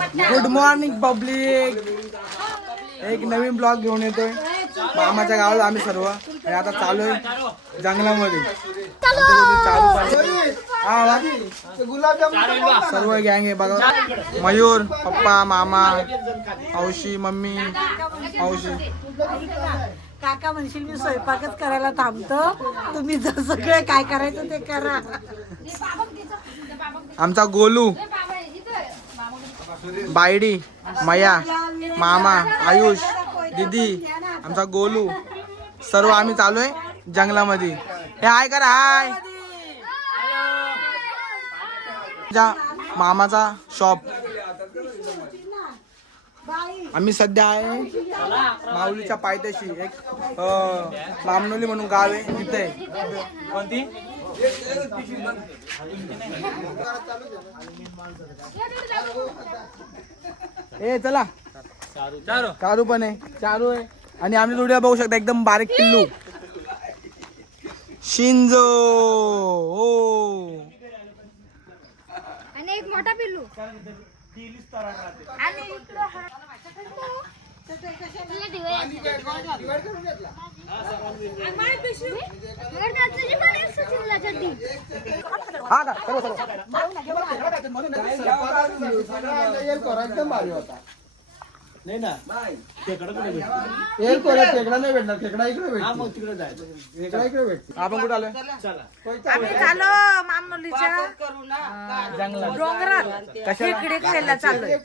Good morning public एक नवीन blog घेऊन येतोय. मामाच्या गावाला आम्ही सर्व. आणि आता चालू आहे जंगलामध्ये. सर्व गँग आहे बघा. मयूर पप्पा मामा मावशी मम्मी मावशी. काका म्हणशील मी स्वयंपाकच करायला थांबतो. तुम्ही जर सगळे काय करायचं ते करा. आमचा गोलू. बायडी मया मामा आयुष दीदी आमचा गोलू सर्व आम्ही चालू आहे जंगलामध्ये. हे हाय करा हाय. मामाचा शॉप आम्ही सध्या आहे माऊलीच्या पायथ्याशी एक मामनोली म्हणून गाव आहे तिथे कोणती? ए चला. चारू पण आहे. चारू आहे. आणि आम्ही जोडीला बघू शकता एकदम बारीक पिल्लू. शिंजो. हो. आणि एक मोठा पिल्लू. आणि हा- तुला दिवे आणि माझी पिशवी? मगर त्याची पण एक सुचवला चड्डी. हा का सर्व सर्व आपण कुठं आलोय? आम्ही चालो मामनोलीच्या डोंगरात. खेकडे खायला चाललोय.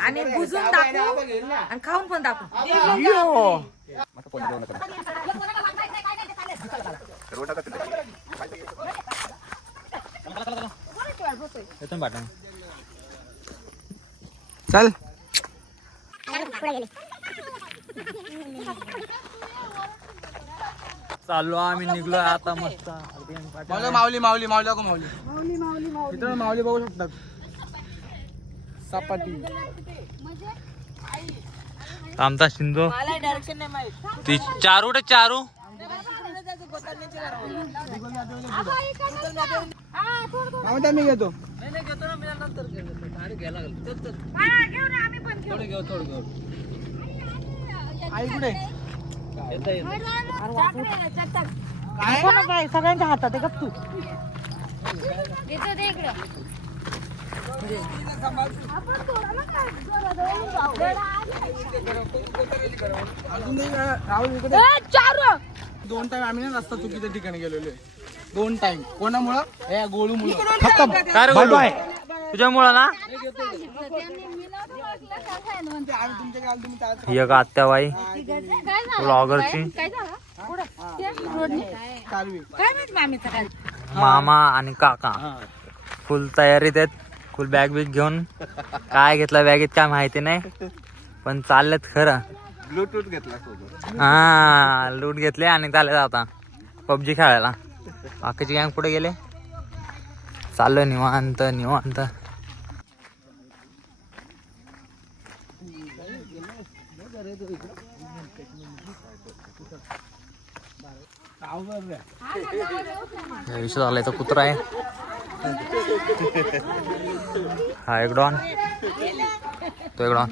आणि बुजून दाखवू आणि खाऊन पण दाखवू. यो. चल. चाललो आम्ही निघलो आता मस्त. माऊली माऊली माऊली माऊली माऊली. मित्रांनो माऊली बघू शकतात. सपाटी आमचा सिंधू डायरेक्शन नाही माहीत ती चारू रे चारू माऊली मी घेतो आई कुठे? कोणा काय? सगळ्यांच्या हातात आहे गप तू. दोन टाइम आम्ही ना रस्ता चुकीच्या ठिकाणी गेलेलो आहे. दोन टाइम कोणामुळं? हे गोळूमुळं. खतम. काय रे तुझ्यामुळं ना? तुमच्या तुम्ही एक आत्याबाई काय झालं? ब्लॉगरची काय माहीत मामीचं काय मामा आणि काका. फुल तयारीत आहेत. फुल बॅग बिग घेऊन. काय घेतलं बॅगेत काय माहिती नाही. पण चाललेत खरं. ब्लूटूथ घेतला सोबत. हा लूट घेतले आणि चालले आता. पबजी खेळायला. बाकीचे गँग पुढे गेले. चाललं निवांत निवांत. विषय झालाय तो कुत्रा आहे. हा एक डॉन. तो एक डॉन.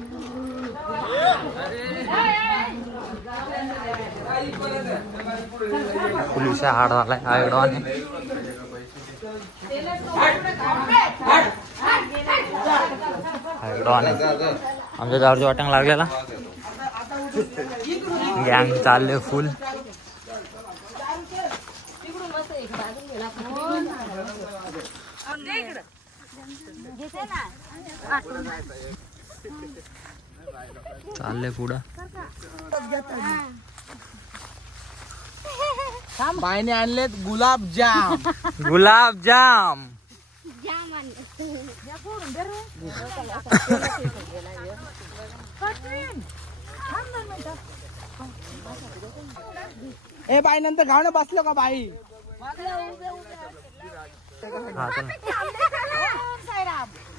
पुलिस हाड झालाय हा एक आहे आहे आमच्या गावची वाटंग लागलेला. गँग चालले फुल चालले पुढं. बाईने आणलेत गुलाबजाम गुलाबजाम जाम आणलं. ए बाई नंतर घावणं बसलो का बाई हा चला.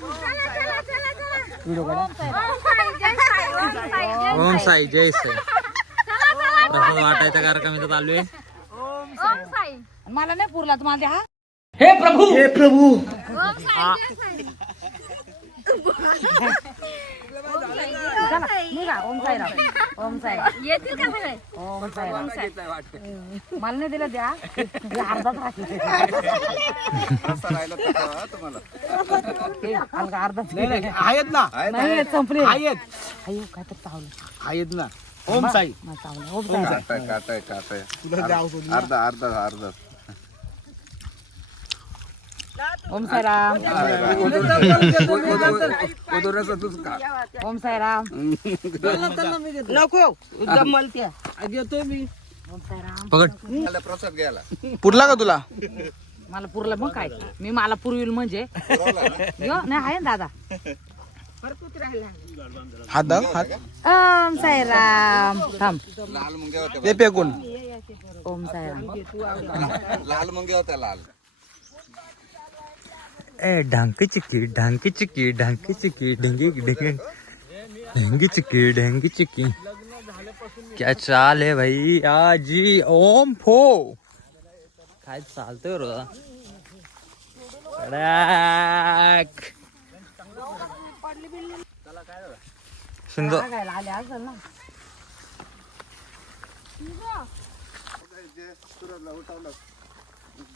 चला, चला, चला. व्हिडिओ काढा ओम साई, जय साई. प्रसाद वाटायचा कार्यक्रम इथं चालू आहे मला नाही पुरला तुम्हाला द्या हे? प्रभू! ओम साई जय साई का ओम साईराम. ओम साईराम. येतील का सगळे ओम साईराम. मला नाही दिलं द्या. हे अर्धाच राहिलं अर्धाच आहेत ना. नाही संपले. आहेत. अयो काय तर चावलं. आहेत ना. ओम साई. मला चावलं. ओम साईराम काटाय काटाय अर्धा अर्धा अर्धा. ओम साईराम. तूच का ओम साईराम. नको. जमलत्या घेतो मी. ओम साईराम. पकड. प्रसाद घ्यायला. पुरला का तुला? मला पुरलं मग काय? मी मला पुरविल म्हणजे. यो नाही आहे ना दादा? हात दाव हात. ओम साईराम. थांब. लाल मुंग्या होत्या ते पेकून ओम साईराम. लाल मुंग्या होत्या लाल. ए, ढांकी चिक्की ढांकी चिक्की ढांकी चिक्की, ढिंगी ढिंगी, ढेंगी चिक्की, ढेंगी क्या चाल है भाई? आजी ओम फो। काय चालतोय रोजा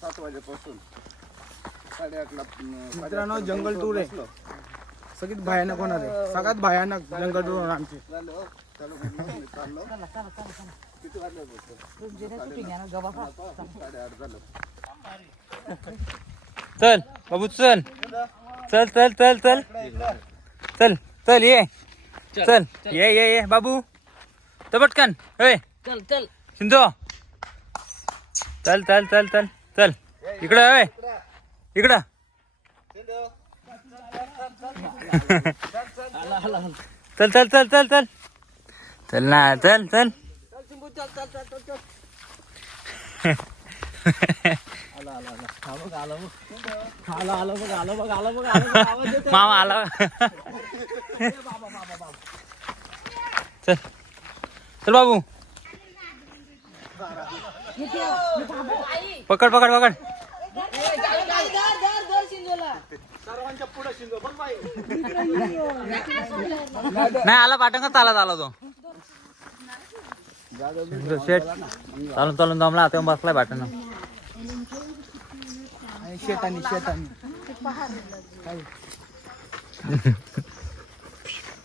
कडक वाजेपासून. साडेआठला मित्रांनो जंगल टूर आहे. सगळीत भयानक होणार आहे. सगळ्यात भयानक जंगल टूर होणार आमची. चलो बाबू चल. चल चल चल चल. चल चल ये. चल. ये ये ये बाबू. तो पटकन होय. चल चल. शिंदो. चल चल चल चल चल. इकडं होय. इकडं. चल चल चल चल चल. चल ना चल चल. आलो बघ बघ मामा आला. चल. चल बाबू. पकड पकड पकड. नाही आला पाठंग चालत आला तो. शेट. चालून चालून दमला तेव्हा बसलाय आणि शेतानी शेतानी.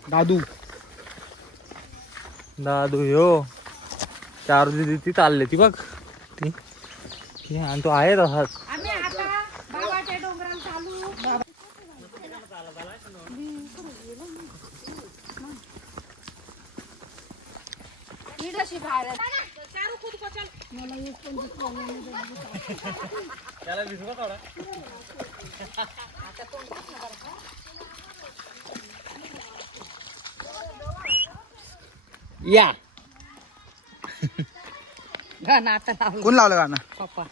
दादू. दादू यो. चार दिदी ती चालले ती बघ. ती. ती आणि तो आहे तसाच आम्ही आता बाबाच्या डोंगराला चालू लीडरशिप आहे या. गाणं आता लावलं. कोण लावलं गाणं? पप्पा.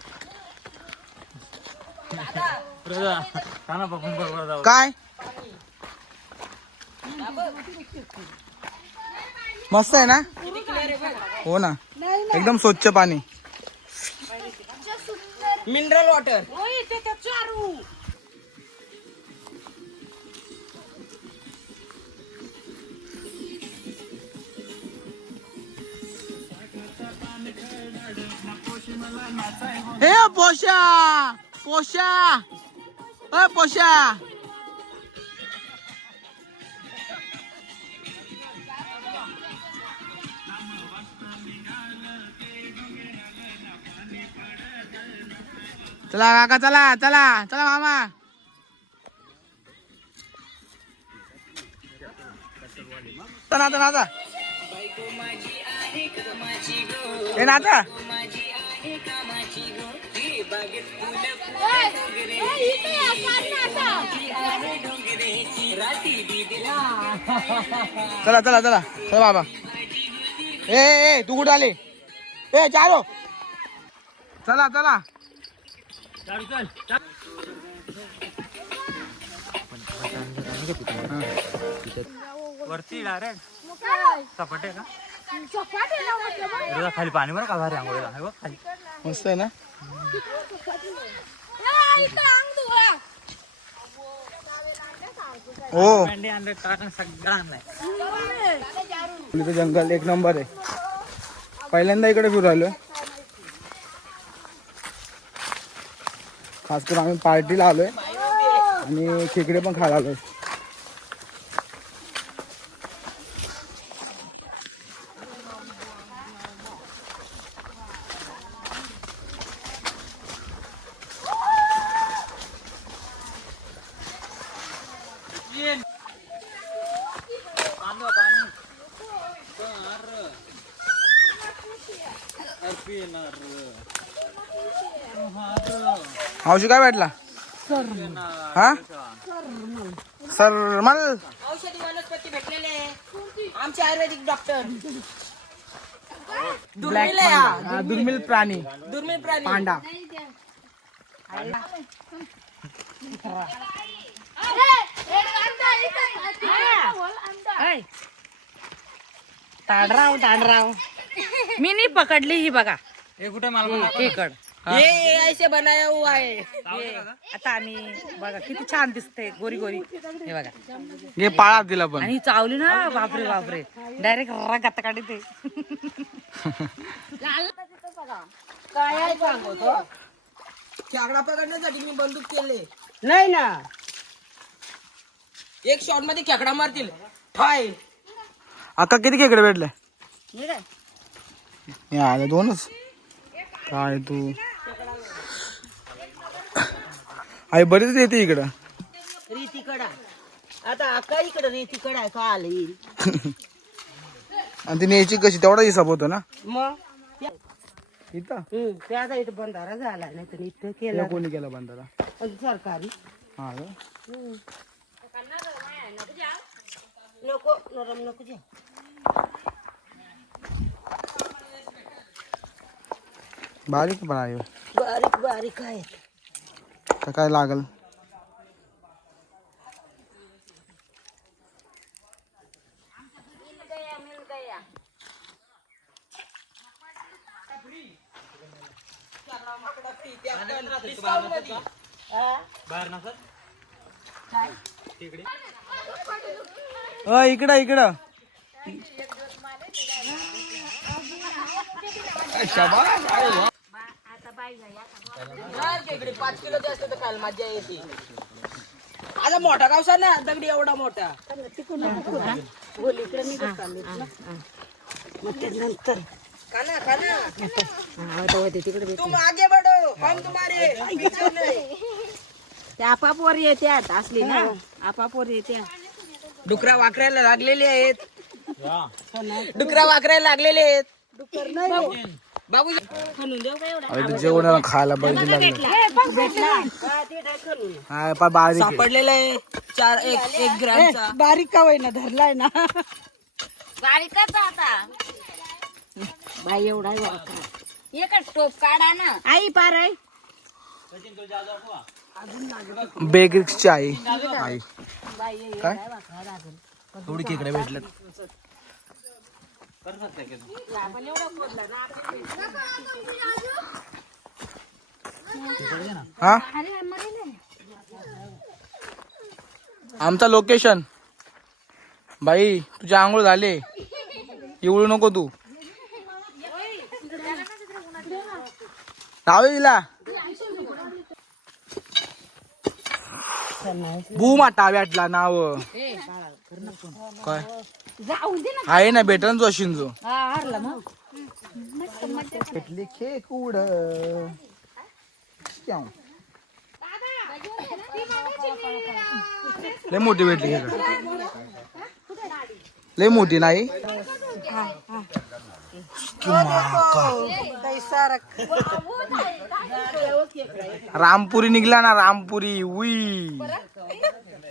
काय? मस्त आहे ना? हो ना. एकदम स्वच्छ पाणी. Mineral water. हे पोशा पोशा अ पोशा चला काका चला चला चला मामा चला हे चला चला चला चला बाबा. ए ए तू कुठं आले? ए चालो. चला चला. वरती डायरेक्ट सपाटे का? खाली पाणी बरं का भारी आंघोळीला हे बघ खाली. मस्त आहे ना. हो. आणलाय. इथं जंगल एक नंबर आहे. पहिल्यांदा इकडे फिरू आलोय खास करून आम्ही पार्टीला आलोय. आणि खेकडे पण खायला आलोय. मावशी काय भेटला हा? सरमल? औषधी वनस्पती भेटलेले. आमचे आयुर्वेदिक डॉक्टर ब्लॅक पांडा दुर्मिळ प्राणी. दुर्मिळ प्राणी. पांडा. तांडराव तांडराव. मी नाही पकडली ही बघा. हे कुठे मला ये ऐसे बनाया हुआ है. आता आम्ही बघा किती छान दिसते गोरी गोरी. हे बघा. हे पाळा तिला पण. आणि चावली ना? बापरे बापरे. डायरेक्ट रगात काढते. काय सांगतो खेकडा पकडण्यासाठी मी बंदूक केले. नाही ना. एक शॉटमध्ये खेकडा मारतील. ठाय. आता किती खेकडे भेटले? हे आले दोनच. काय तू? आई बरीच येते इकडं. आता इकडे का आली आणि ती न्यायची कशी तेवढा हिसाब होतो ना? मग? इथं? हम्म, ते आता इथं बंधारा झाला नाही तर इथं हे केलं कोणी केला बंधारा? सरकारी. हा का? नको नरम नको जे बारीक पण आहे बारीक बारीक आहे. तर काय लागल? अ इकडं इकडं. इकडे पाच किलो असतं तर खायला मजा येते. आता मोठा गावसा ना दगडी एवढा मोठा. नंतर खाना खाना. तू मागे बडो हम तुम्हारे पीछे नहीं. ते आपापवर येत्यात असली ना. आपापवर येत्या डुकरा वाकरायला लागलेले आहेत. डुकरा वाकरायला लागलेले आहेत. बाबू खणून देऊ का एवढा? अरे ते जेवणाला खायला पाहिजे लागलं हा पण बारीक. आहे. सापडलेला आहे. चार एक एक ग्रॅमचा. बारीक का होईना धरलाय ना. बारीकच आता बाई एवढा एकच टोप काढा ना. आई पार आई बेकरीची आई. आई. काय? थोडी खेकडे भेटल्यात हा आमचा लोकेशन बाई तुझे आंघोळ झाले. एवढू नको तू. नाव. दिला बूमा टाव्यातला नाव काय? आहे ना भेटन जो शिंजो. भेटली खेक उड. लय मोठी भेटली खेकडं लय मोठी नाही? रामपुरी निघला ना रामपुरी. उई.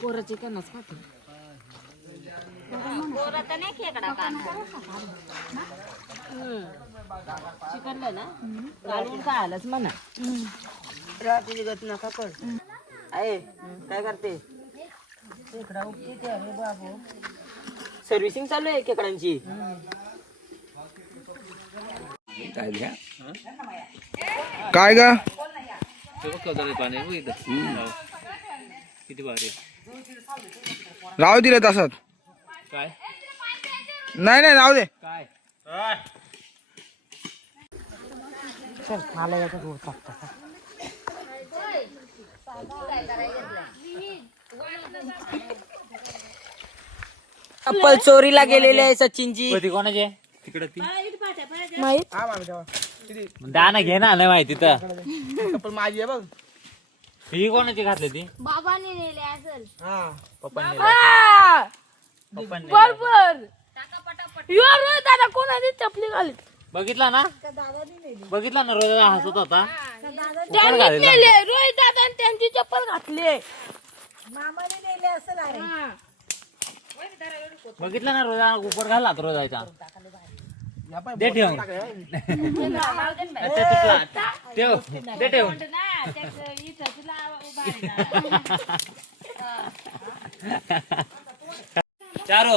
Porra, chica, nos matan. चिकनला ना घालून म्हणा रात्री नका आहे काय करते खेकडा उपटी बाबू सर्व्हिसिंग चालू आहे खेकडांची काय ग? किती भारी राहू दिले तसत काय? नाही नाही राहू दे. काय? मला टाकता चप्पल चोरीला गेलेले आहे सचिनची ती कोणाची? आहे तिकडे ती. माहीत? हा मामी तेव्हा किती? दाना घे ना नाही माहिती तर. चप्पल माझी आहे बघ. ही कोणाची घातली ती? बाबाने नेले असेल. हा. पप्पांनी पप्पांनी दादा कोणाची चपली घाली बघितला ना? बघितला ना रोज हसत होता. घालेला. रोहित दादा त्यांची चप्पल घातली. मामाने नेले असं आहे बघितला ना रोज कुकर घाला रोजायचा. दे ठेवून. अच्छा, तुटला. ठेव दे ठेवून. चारो.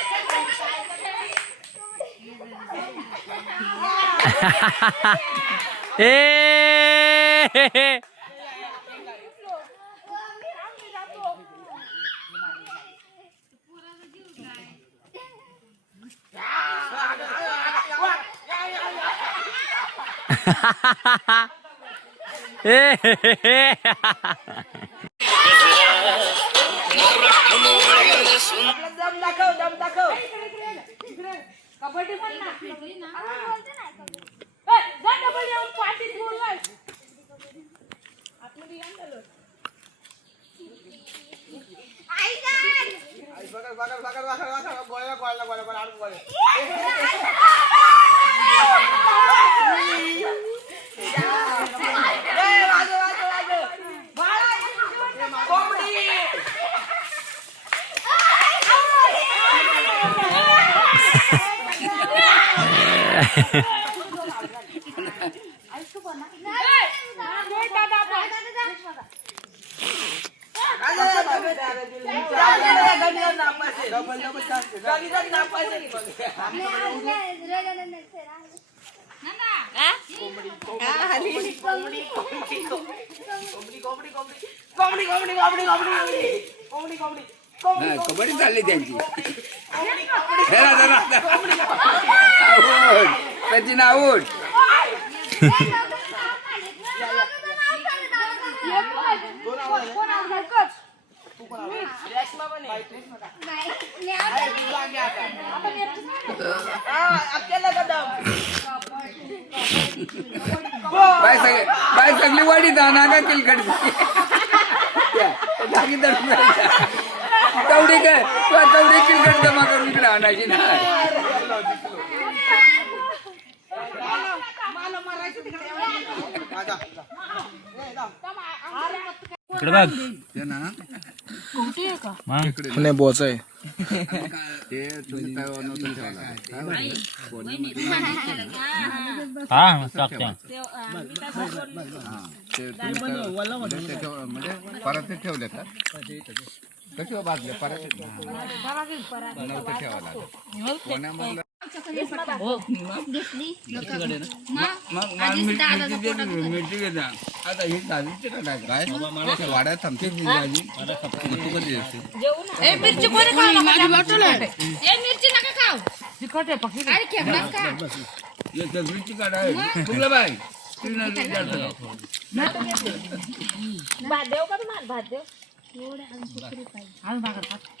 ए! कबड्डी Yeah. चालली त्यांची. जरा. आऊट. सचिन आऊट बाय सगळे वाडी जाणार का किलकट? जागी धरून जायचं. तेवढी काय तू तेवढी किलकट जमा करून इकडे आणायची ना इकडे बघ. ते ना बोच आहे. ते तुम्ही काय नव्हतं ठेवला काय म्हणते? हा टाकते ते तुम्ही काय- म्हणजे ते ठेव- म्हणजे परत ठेवले का कशी बाजले परत नव्हतं ठेवायला कोण्यामधलं मिरची. आता ही दहावीची का नाही काय त्या वाड्यात थांबते ती दहावी मग तू कधी येते? ये दहावीची काढ. आहे तुला बाय. ती नदी जास्त नाही. मला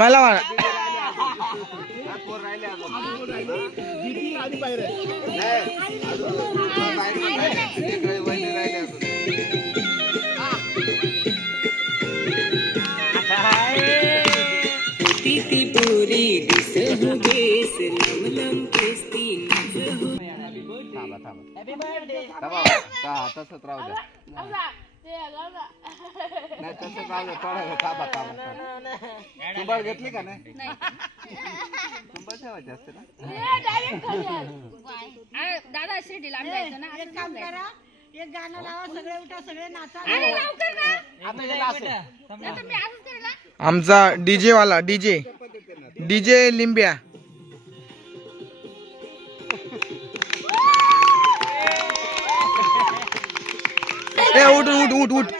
मला म्हणा थांबा, का तसंच राहू द्या. नाही थोडा थांबा थांबा. तुंबाड घेतली का नाही? ठेवायची असते ना? दादा जायचं ना एक काम करा. एक गाणं लावा सगळे उठा सगळे नाचा. आमचा डीजे वाला डीजे. डीजे लिंब्या. ए उठ उठ उठ उठ।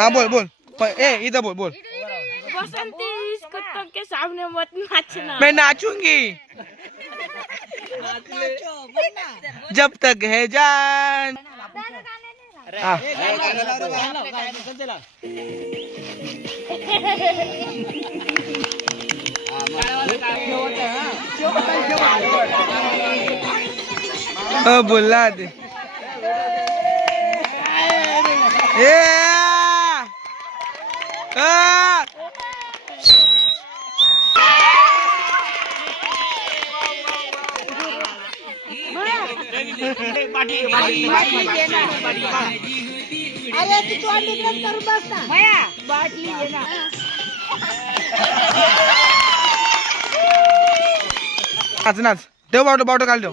हा बोल बोल। प- ए इथं बोल बोल। मैं नाचूंगी। जब तक है जान। हा. अ, बोलला ते ए आ! अरे तू करून बस ना. नाच नाच. ठेव बावटो बावटो काल ठेव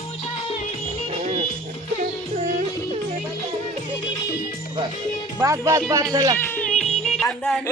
बस बस बस चला. अंदर